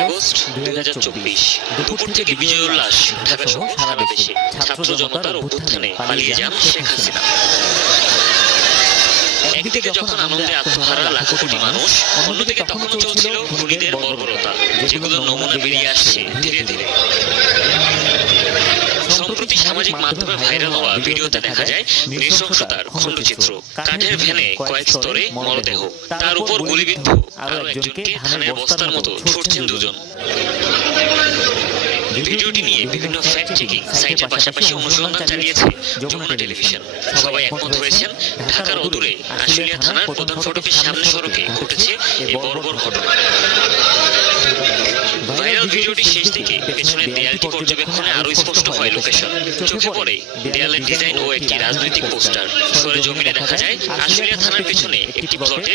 August 2024 দুপুর থেকে বিজয় উল্লাস ঢাকা সহ সারা দেশে। ছাত্র জনতার অভ্যুত্থানে পালিয়ে যান শেখ হাসিনা। একদিকে যখন আনন্দে আত্মহারা লাখো কোটি মানুষ, অন্যদিকে তখনও চলছিল খুনিদের বর্বরতা, যেগুলোর নমুনা বেরিয়ে আসছে ধীরে ধীরে। সম্প্রতি সামাজিক মাধ্যমে ভাইরাল হওয়া ভিডিওতে দেখা যায় নৃশংসতার খণ্ডচিত্র। কাঠের ভ্যানে কয়েক স্তরে মরদেহ, তার উপর গুলিবিদ্ধ আরো একজনকে ধানের বস্তার মতো ছুটছেন দুজন। ভিডিওটি নিয়ে বিভিন্ন ফ্যাক্ট চেকিং সাইটের পাশাপাশি অনুসন্ধান চালিয়েছে যমুনা টেলিভিশন। সবাই একমত হয়েছেন, ঢাকার অদূরে আশুলিয়া থানার প্রধান ফটকের সামনে সড়কে ঘটেছে এই বর্বর ঘটনা। ভাইরাল ভিডিওটি শেষ থেকে পেছনের দেয়ালটি পর্যবেক্ষণে আরো স্পষ্ট হয় লোকেশন। চোখে পড়ে দেয়ালের ডিজাইন ও একটি রাজনৈতিক পোস্টার। সরেজমিনে দেখা যায় আশুলিয়া থানার পেছনে একটি প্লটে